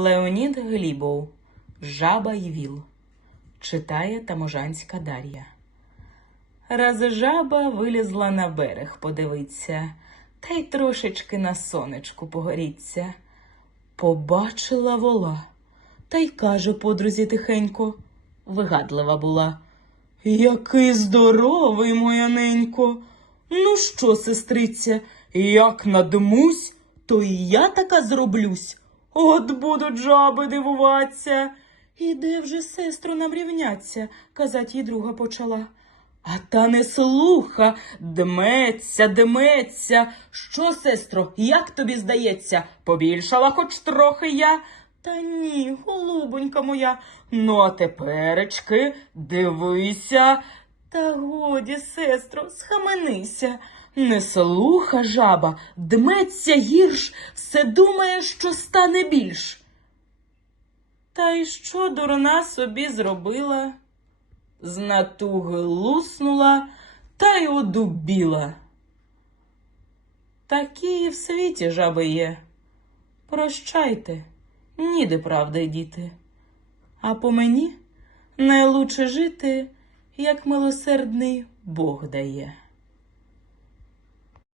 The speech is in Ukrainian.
Леонід Глібов Жаба й віл читає таможанська Дар'я. Раз жаба вилізла на берег подивиться, та й трошечки на сонечку погоріться. Побачила вола, та й каже подрузі тихенько, вигадлива була. Який здоровий, моя ненько. Ну що, сестриця, як надмусь, то і я така зроблюсь. От будуть жаби дивуватися. І де вже сестру нам рівняться, казать їй друга почала. А та не слуха, дметься, дметься. Що, сестро, як тобі здається? Побільшала хоч трохи я. Та ні, голубонька моя. Ну, а теперечки, дивися. Та годі, сестро, схаменися. Не слуха жаба, дметься гірш, все думає, що стане більш. Та й що дурна собі зробила? З натуги луснула та й одубіла. Такі і в світі жаби є. Прощайте, ніде правди діти. А по мені найлучше жити, як милосердний Бог дає.